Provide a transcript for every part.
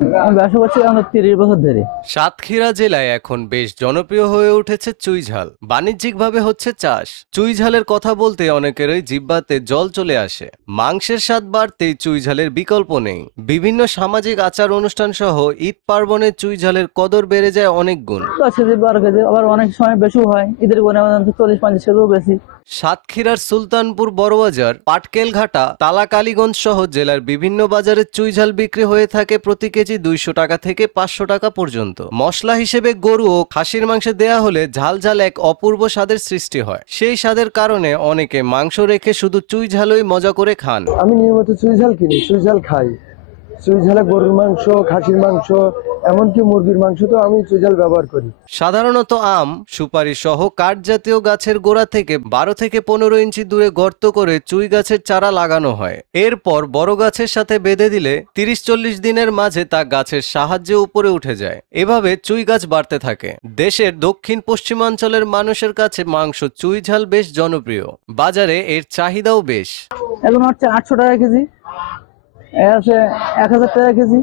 আমি ব্যবসা করছি আমরা 30 বছর ধরে। সাতক্ষীরা জেলায় এখন বেশ জনপ্রিয় হয়ে উঠেছে চুইঝাল। বাণিজ্যিকভাবে হচ্ছে চাষ। চুইঝালের কথা বলতে অনেকেরই জিহ্বাতে জল চলে আসে। মাংসের স্বাদ বাড়তেই চুইঝালের বিকল্প নেই। বিভিন্ন সামাজিক আচার অনুষ্ঠান সহ ঈদ পার্বণে চুইঝালের কদর বেড়ে যায় অনেক গুণ। 10 কেজি 12 কেজি, আবার অনেক সময় বেশিও হয়। ঈদের গুণে 40-50 কেজিও বেশি। সাতক্ষীরার সুলতানপুর বড়বাজার, পাটকেলঘাটা, তালাকালীগঞ্জ সহ জেলার বিভিন্ন বাজারে চুইঝাল বিক্রি হয়ে থাকে প্রতি কেজি 200 টাকা থেকে 500 টাকা পর্যন্ত। মশলা হিসেবে গরু ও খাসির মাংসে দেয়া হলে ঝাল ঝাল এক অপূর্ব স্বাদের সৃষ্টি হয়। সেই স্বাদের কারণে অনেকে মাংস রেখে শুধু চুইঝালই মজা করে খান। আমি নিয়মিত চুইঝাল কিনি, চুইঝাল খাই। চুইঝালে গরুর মাংস, খাসির মাংস, এমনকি মুরগির মাংস তো আমি চুইঝাল ব্যবহার করি। সাধারণত আম, সুপারি সহ কাঠ জাতীয় গাছের গোড়া থেকে 12 থেকে 15 ইঞ্চি দূরে গর্ত করে চুই গাছের চারা লাগানো হয়। এরপর বড় গাছের সাথে বেঁধে দিলে 30-40 দিনের মাঝে তা গাছের সাহায্যে উপরে উঠে যায়। এভাবে চুই গাছ বাড়তে থাকে। দেশের দক্ষিণ পশ্চিমাঞ্চলের মানুষের কাছে মাংস চুইঝাল বেশ জনপ্রিয়। বাজারে এর চাহিদাও বেশ। এখন হচ্ছে 800 টাকা কেজি, এ আছে 1000 টাকা কেজি,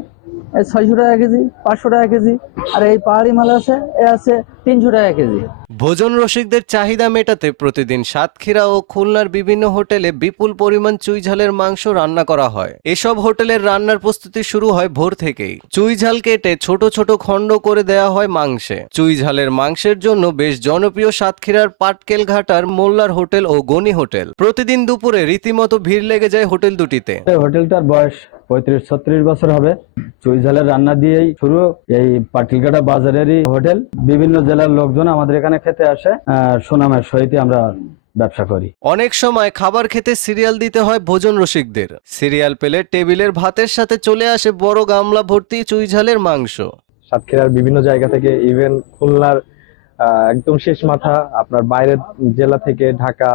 600 টাকা কেজি, 500 টাকা কেজি। আর এই পাহাড়ি মাল আছে, এ আছে 300 টাকা কেজি। ভোজন রসিকদের চাহিদা মেটাতে প্রতিদিন সাতক্ষীরা ও খুলনার বিভিন্ন হোটেলে বিপুল পরিমাণ চুইঝালের মাংস রান্না করা হয়। এসব হোটেলের রান্নার প্রস্তুতি শুরু হয় ভোর থেকেই। চুইঝাল কেটে ছোট ছোট খণ্ড করে দেয়া হয় মাংসে। চুইঝালের মাংসের জন্য বেশ জনপ্রিয় সাতক্ষীরার পাটকেলঘাটার মোল্লার হোটেল ও গনি হোটেল। প্রতিদিন দুপুরে রীতিমতো ভিড় লেগে যায় হোটেল দুটিতে। এই হোটেলটার বয়স 35-36 বছর হবে। চুইঝালের রান্না দিয়েই শুরু। এই পাটকেলঘাটা বাজারেরই হোটেল। বিভিন্ন জেলার লোকজন আমাদের এখানে খেতে আসে। সুনামের সহিত আমরা ব্যবসা করি। অনেক সময় খাবার খেতে সিরিয়াল দিতে হয় ভোজন রসিকদের। সিরিয়াল পেলে টেবিলের ভাতের সাথে চলে আসে বড় গামলা ভর্তি চুইঝালের মাংস। সাতক্ষীরার বিভিন্ন জায়গা থেকে, ইভেন খুলনার একদম শেষ মাথা, আপনার বাইরের জেলা থেকে, ঢাকা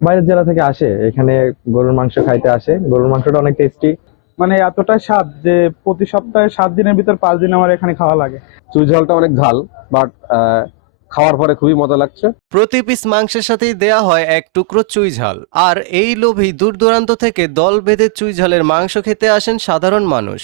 বাইরের জেলা থেকে আসে এখানে গরুর মাংস খাইতে আসে। গরুর মাংসটা অনেক টেস্টি, মানে এতটাই স্বাদ যে প্রতি সপ্তাহে 7 দিনের ভিতর 5 দিন আমার এখানে খাওয়া লাগে। চুইঝালটা অনেক ঝাল, বাট খাওয়ার পরে খুবই মজা লাগছে। প্রতি পিস মাংসের সাথেই দেয়া হয় এক টুকরো চুইঝাল। আর এই লোভী দূর দূরান্ত থেকে দল বেঁধে চুইঝালের মাংস খেতে আসেন সাধারণ মানুষ।